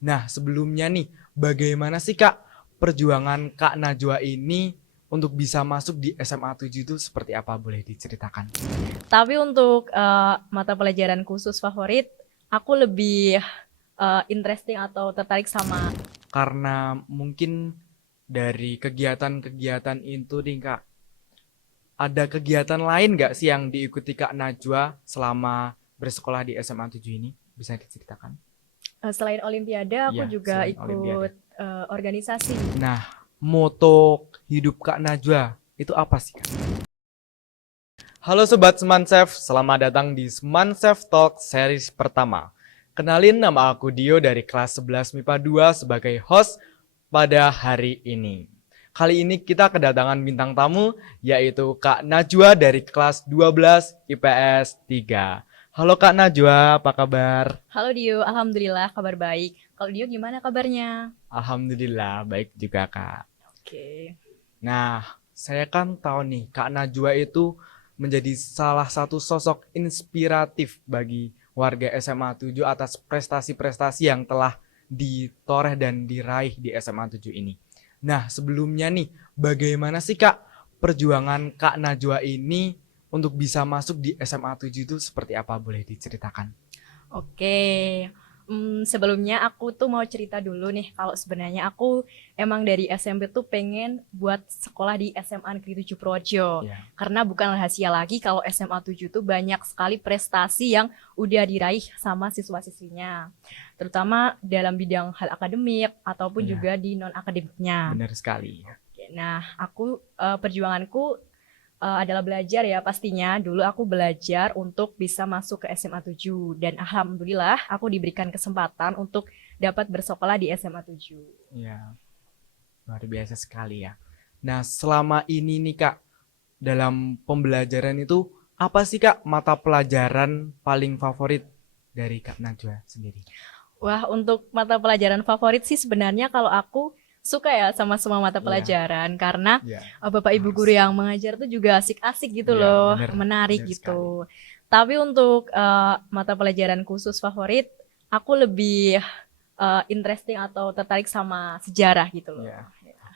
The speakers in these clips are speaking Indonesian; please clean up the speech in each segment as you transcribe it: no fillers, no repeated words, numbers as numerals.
Nah, sebelumnya nih, bagaimana sih Kak perjuangan Kak Najwa ini untuk bisa masuk di SMA 7 itu seperti apa? Boleh diceritakan? Tapi untuk mata pelajaran khusus favorit, aku lebih interesting atau tertarik sama Karena mungkin dari kegiatan-kegiatan itu nih Kak, ada kegiatan lain nggak sih yang diikuti Kak Najwa selama bersekolah di SMA 7 ini? Bisa diceritakan? selain Olimpiade, aku Iya, juga selain ikut Olimpiade. organisasi. Nah, moto hidup Kak Najwa itu apa sih Kak? Halo Sobat Semanchef, selamat datang di Semanchef Talk series pertama. Kenalin, nama aku Dio dari kelas 11 MIPA 2 sebagai host pada hari ini. Kali ini kita kedatangan bintang tamu, yaitu Kak Najwa dari kelas 12 IPS 3. Halo Kak Najwa, apa kabar? Halo Dio, Alhamdulillah kabar baik. Kalau Dio gimana kabarnya? Alhamdulillah, baik juga Kak. Oke. Nah, saya kan tahu nih, Kak Najwa itu menjadi salah satu sosok inspiratif bagi warga SMA 7 atas prestasi-prestasi yang telah ditoreh dan diraih di SMA 7 ini. Nah, sebelumnya nih, bagaimana sih Kak perjuangan Kak Najwa ini untuk bisa masuk di SMA 7 itu seperti apa? Boleh diceritakan? Oke, sebelumnya aku tuh mau cerita dulu nih, kalau sebenarnya aku emang dari SMP tuh pengen buat sekolah di SMA Negeri 7 Projo. Ya, Karena bukan rahasia lagi kalau SMA 7 tuh banyak sekali prestasi yang udah diraih sama siswa-siswinya. Terutama dalam bidang hal akademik ataupun ya, juga di non-akademiknya. benar sekali. Nah, perjuanganku adalah belajar ya pastinya. Dulu aku belajar untuk bisa masuk ke SMA 7 dan alhamdulillah aku diberikan kesempatan untuk dapat bersekolah di SMA 7. Ya, luar biasa sekali ya. Nah, selama ini nih Kak, dalam pembelajaran itu apa sih Kak mata pelajaran paling favorit dari Kak Najwa sendiri? Wah, untuk mata pelajaran favorit sih sebenarnya kalau aku suka ya sama semua mata Iya, pelajaran karena iya, Bapak Ibu guru harus. yang mengajar tuh juga asik-asik gitu Iya, loh, benar, menarik benar sekali. gitu. Tapi untuk mata pelajaran khusus favorit, aku lebih interesting atau tertarik sama sejarah gitu loh. Iya.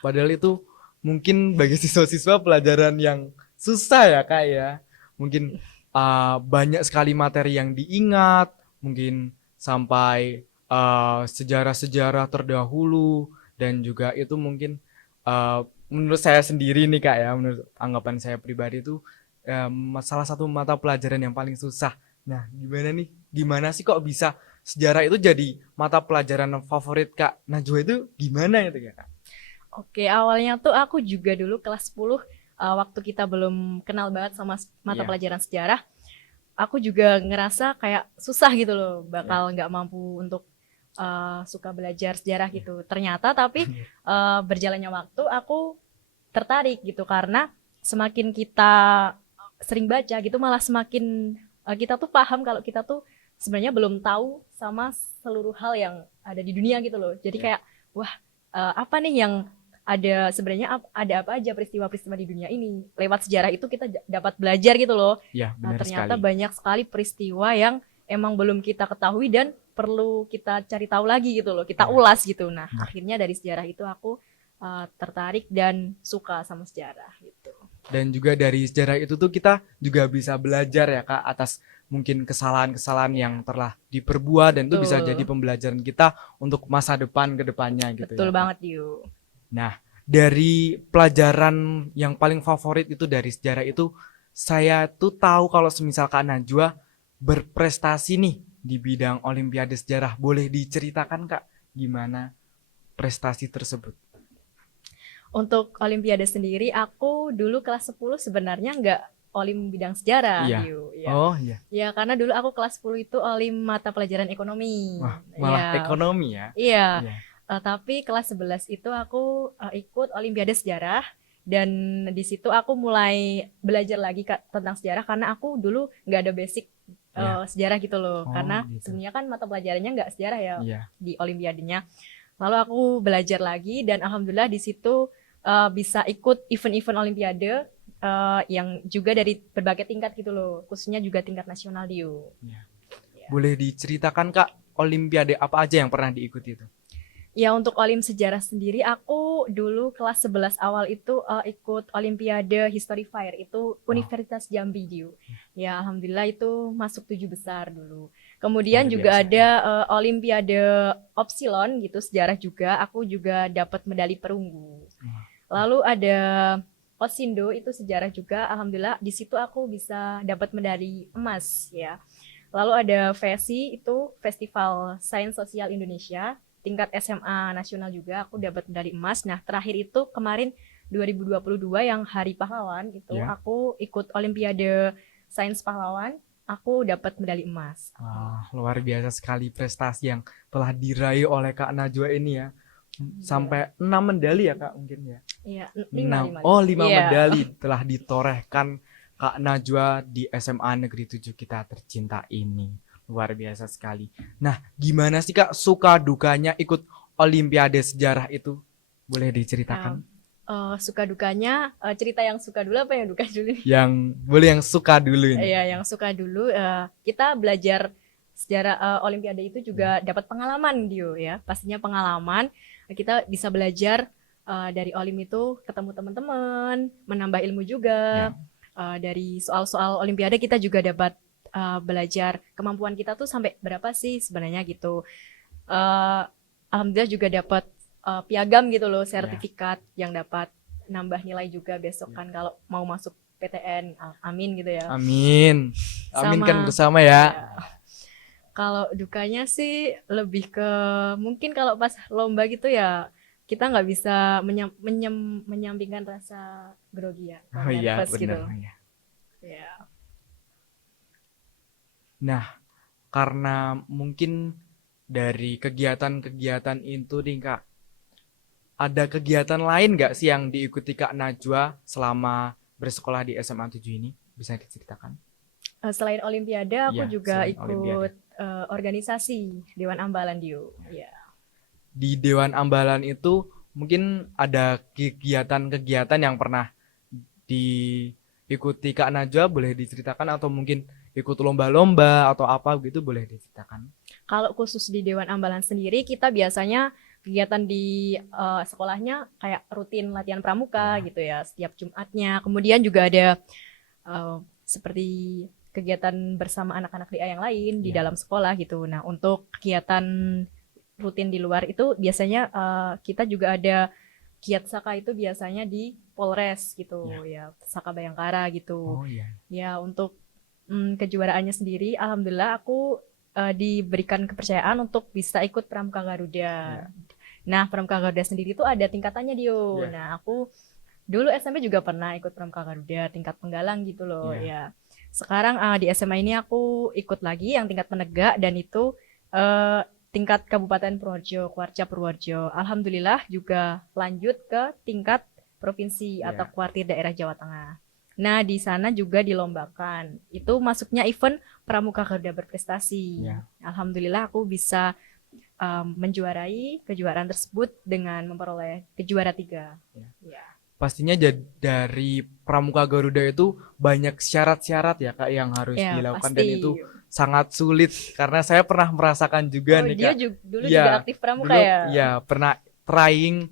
Padahal itu mungkin bagi siswa-siswa pelajaran yang susah ya Kak ya. Mungkin banyak sekali materi yang diingat, mungkin sampai sejarah-sejarah terdahulu dan juga itu mungkin menurut saya sendiri nih Kak ya, menurut anggapan saya pribadi itu salah satu mata pelajaran yang paling susah. Nah, gimana nih? Gimana sih kok bisa sejarah itu jadi mata pelajaran favorit Kak Najwa itu gimana itu ya Kak? Oke, awalnya tuh aku juga dulu kelas 10 waktu kita belum kenal banget sama mata Iya, pelajaran sejarah, aku juga ngerasa kayak susah gitu loh, iya, bakal nggak mampu untuk suka belajar sejarah iya. gitu. Ternyata tapi berjalannya waktu aku tertarik gitu karena semakin kita sering baca gitu malah semakin kita tuh paham kalau kita tuh sebenarnya belum tahu sama seluruh hal yang ada di dunia gitu loh. Jadi Iya, kayak wah, apa nih yang ada sebenarnya ada apa aja peristiwa-peristiwa di dunia ini. Lewat sejarah itu kita dapat belajar gitu loh. iya, Nah, benar ternyata sekali. banyak sekali peristiwa yang emang belum kita ketahui dan perlu kita cari tahu lagi gitu loh. Kita Iya, ulas gitu. Nah, benar. akhirnya dari sejarah itu aku tertarik dan suka sama sejarah gitu. Dan juga dari sejarah itu tuh kita juga bisa belajar ya Kak atas mungkin kesalahan-kesalahan yang Ya, telah diperbuat dan itu bisa jadi betul. pembelajaran kita untuk masa depan ke depannya gitu Betul ya Kak. banget, Yu. Nah, dari pelajaran yang paling favorit itu dari sejarah itu saya tuh tahu kalau semisal Kak Najwa berprestasi nih di bidang Olimpiade sejarah. Boleh diceritakan Kak gimana prestasi tersebut? Untuk Olimpiade sendiri, aku dulu kelas 10 sebenarnya nggak Olim bidang sejarah, Iya. Yu. Ya. Oh iya. Ya, karena dulu aku kelas 10 itu Olim mata pelajaran ekonomi. Wah, malah Ya, ekonomi ya. iya. Iya. Tapi kelas 11 itu aku ikut Olimpiade sejarah dan di situ aku mulai belajar lagi tentang sejarah karena aku dulu nggak ada basic Iya. sejarah gitu loh. Oh, Karena gitu. sebenarnya kan mata pelajarannya nggak sejarah ya Iya. di Olimpiadenya. Lalu aku belajar lagi dan alhamdulillah di situ bisa ikut event-event Olimpiade yang juga dari berbagai tingkat gitu loh, khususnya juga tingkat nasional Dio. Iya. Ya. Boleh diceritakan Kak olimpiade apa aja yang pernah diikuti itu? Ya untuk Olim sejarah sendiri aku dulu kelas 11 awal itu ikut Olimpiade History Fair itu Universitas Jambi Dio. Ya alhamdulillah itu masuk 7 besar dulu. Kemudian Luar juga biasa. ada Olimpiade Opsilon gitu sejarah juga aku juga dapat medali perunggu. Lalu ada Osindo itu sejarah juga alhamdulillah di situ aku bisa dapat medali emas ya. Lalu ada FESI itu Festival Sains Sosial Indonesia tingkat SMA nasional juga aku dapat medali emas. Nah, terakhir itu kemarin 2022 yang Hari Pahlawan itu Ya. aku ikut Olimpiade Sains Pahlawan, aku dapat medali emas. Wah, luar biasa sekali prestasi yang telah diraih oleh Kak Najwa ini ya. Sampai 6 medali ya Kak mungkin ya. Iya, 5 Iya. medali telah ditorehkan Kak Najwa di SMA Negeri 7 kita tercinta ini. Luar biasa sekali. Nah, gimana sih Kak suka dukanya ikut Olimpiade sejarah itu? Boleh diceritakan? Suka dukanya cerita yang suka dulu apa yang duka dulu nih? Boleh yang suka dulu ini. Iya, yang suka dulu kita belajar sejarah Olimpiade itu juga dapat pengalaman Dio ya. Pastinya pengalaman kita bisa belajar dari Olim itu ketemu teman-teman, menambah ilmu juga. Dari soal-soal Olimpiade kita juga dapat belajar kemampuan kita tuh sampai berapa sih sebenarnya gitu. Alhamdulillah juga dapat piagam gitu loh, sertifikat yang dapat nambah nilai juga besok kan kalau mau masuk PTN. Amin gitu ya. Amin. Amin Sama- kan bersama ya. Ya. Kalau dukanya sih lebih ke mungkin kalau pas lomba gitu ya kita nggak bisa menyampingkan rasa grogi ya, Oh iya, nervous gitu. benar. Ya. Ya. Nah, karena mungkin dari kegiatan-kegiatan itu nih Kak, ada kegiatan lain nggak sih yang diikuti Kak Najwa selama bersekolah di SMA 7 ini? Bisa diceritakan? Selain Olimpiade, aku Iya, juga selain ikut Olimpiade. Organisasi Dewan Ambalan Dio. Ya. Di Dewan Ambalan itu mungkin ada kegiatan-kegiatan yang pernah diikuti Kak Najwa, boleh diceritakan atau mungkin ikut lomba-lomba atau apa gitu boleh diceritakan? Kalau khusus di Dewan Ambalan sendiri, kita biasanya kegiatan di sekolahnya kayak rutin latihan pramuka gitu ya, setiap Jumatnya. Kemudian juga ada seperti kegiatan bersama anak-anak DA yang lain di dalam sekolah gitu. Nah, untuk kegiatan rutin di luar itu biasanya kita juga ada Kiat Saka itu biasanya di Polres gitu ya, Saka Bayangkara gitu. Oh iya. Ya, untuk kejuaraannya sendiri, alhamdulillah aku diberikan kepercayaan untuk bisa ikut Pramuka Garuda. Nah, Pramuka Garuda sendiri itu ada tingkatannya Dio. Nah, aku dulu SMP juga pernah ikut Pramuka Garuda tingkat penggalang gitu loh ya. Sekarang di SMA ini aku ikut lagi yang tingkat penegak dan itu tingkat Kabupaten Purworejo, Kuarca Purworejo. Alhamdulillah juga lanjut ke tingkat provinsi atau kuartir daerah Jawa Tengah. Nah, di sana juga dilombakan. Itu masuknya event Pramuka Garuda Berprestasi. Alhamdulillah aku bisa menjuarai kejuaraan tersebut dengan memperoleh kejuara 3. Pastinya dari Pramuka Garuda itu banyak syarat-syarat ya Kak yang harus dilakukan pasti. dan itu sangat sulit karena saya pernah merasakan juga nih dia Kak. dulu juga aktif pramuka ya? Iya, pernah trying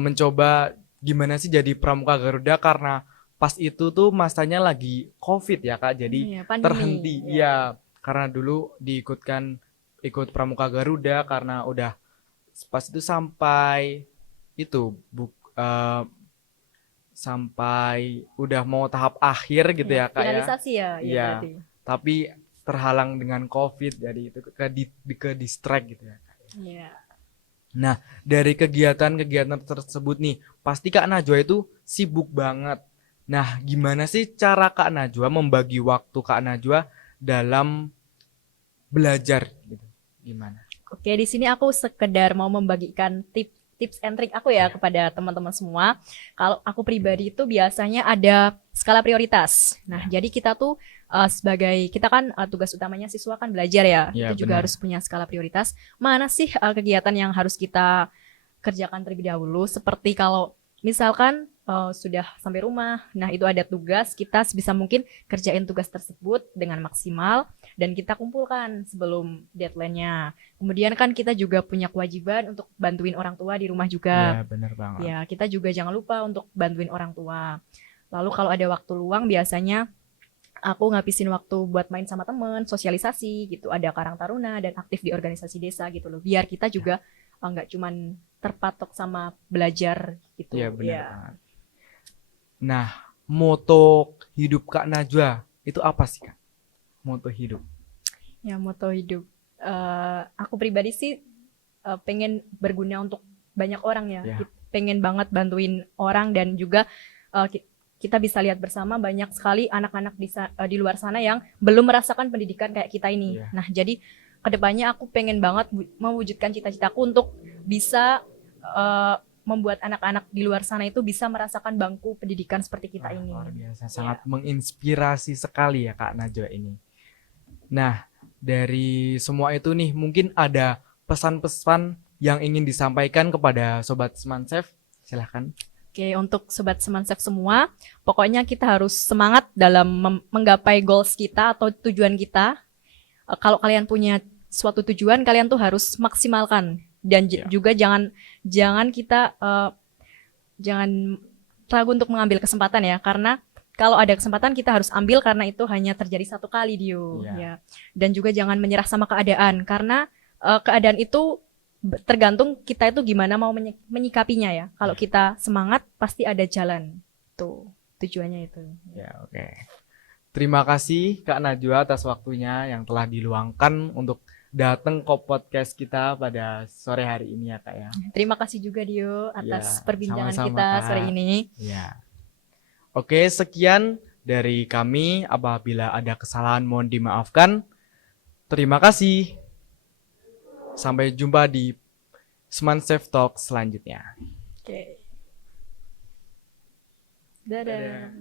mencoba gimana sih jadi Pramuka Garuda karena pas itu tuh masanya lagi COVID ya Kak, jadi terhenti. Iya, karena dulu ikut Pramuka Garuda karena udah pas itu sampai itu sampai udah mau tahap akhir gitu ya Kak ya. Finalisasi ya. Iya. Tapi terhalang dengan COVID jadi itu ke distract gitu ya Kak. Iya. Nah, dari kegiatan-kegiatan tersebut nih, pasti Kak Najwa itu sibuk banget. Nah, gimana sih cara Kak Najwa membagi waktu Kak Najwa dalam belajar gitu? Gimana? Oke, di sini aku sekedar mau membagikan tips and trick aku ya kepada teman-teman semua. Kalau aku pribadi itu biasanya ada skala prioritas. Nah, jadi kita tuh kita kan tugas utamanya siswa kan belajar ya. Itu juga harus punya skala prioritas. Mana sih kegiatan yang harus kita kerjakan terlebih dahulu? Seperti kalau misalkan sudah sampai rumah. Nah, itu ada tugas, kita sebisa mungkin kerjain tugas tersebut dengan maksimal dan kita kumpulkan sebelum deadline-nya. Kemudian kan kita juga punya kewajiban untuk bantuin orang tua di rumah juga. Ya, benar banget. Ya, kita juga jangan lupa untuk bantuin orang tua. Lalu kalau ada waktu luang biasanya aku ngabisin waktu buat main sama temen, sosialisasi gitu. Ada Karang Taruna dan aktif di organisasi desa gitu loh. Biar kita juga nggak cuman terpatok sama belajar gitu. Iya, benar Ya. banget. Nah, moto hidup Kak Najwa itu apa sih, Kak? Moto hidup. Ya, moto hidup. Aku pribadi sih pengen berguna untuk banyak orang ya. Ya. Pengen banget bantuin orang dan juga kita bisa lihat bersama banyak sekali anak-anak di luar sana yang belum merasakan pendidikan kayak kita ini. Ya. Nah, jadi kedepannya aku pengen banget mewujudkan cita-citaku untuk bisa membuat anak-anak di luar sana itu bisa merasakan bangku pendidikan seperti kita ini. Luar biasa, Ya. sangat menginspirasi sekali ya Kak Najwa ini. Nah, dari semua itu nih mungkin ada pesan-pesan yang ingin disampaikan kepada Sobat Semansef. Silahkan. Oke, untuk Sobat Semansef semua, pokoknya kita harus semangat dalam menggapai goals kita atau tujuan kita. Kalau kalian punya suatu tujuan, kalian tuh harus maksimalkan. Dan Ya. juga jangan kita jangan ragu untuk mengambil kesempatan ya, karena kalau ada kesempatan kita harus ambil karena itu hanya terjadi satu kali Dio. Ya. Ya. Dan juga jangan menyerah sama keadaan karena keadaan itu tergantung kita itu gimana mau menyikapinya ya. Kalau kita semangat pasti ada jalan. Tuh tujuannya itu. Ya, oke. Terima kasih Kak Najwa atas waktunya yang telah diluangkan untuk datang ke podcast kita pada sore hari ini ya Kak ya. Terima kasih juga Dio atas Ya, perbincangan sama-sama, kita Kak. sore ini. Ya. Oke, sekian dari kami. Apabila ada kesalahan mohon dimaafkan. Terima kasih. Sampai jumpa di Semansef Talk selanjutnya. Oke. Dadah.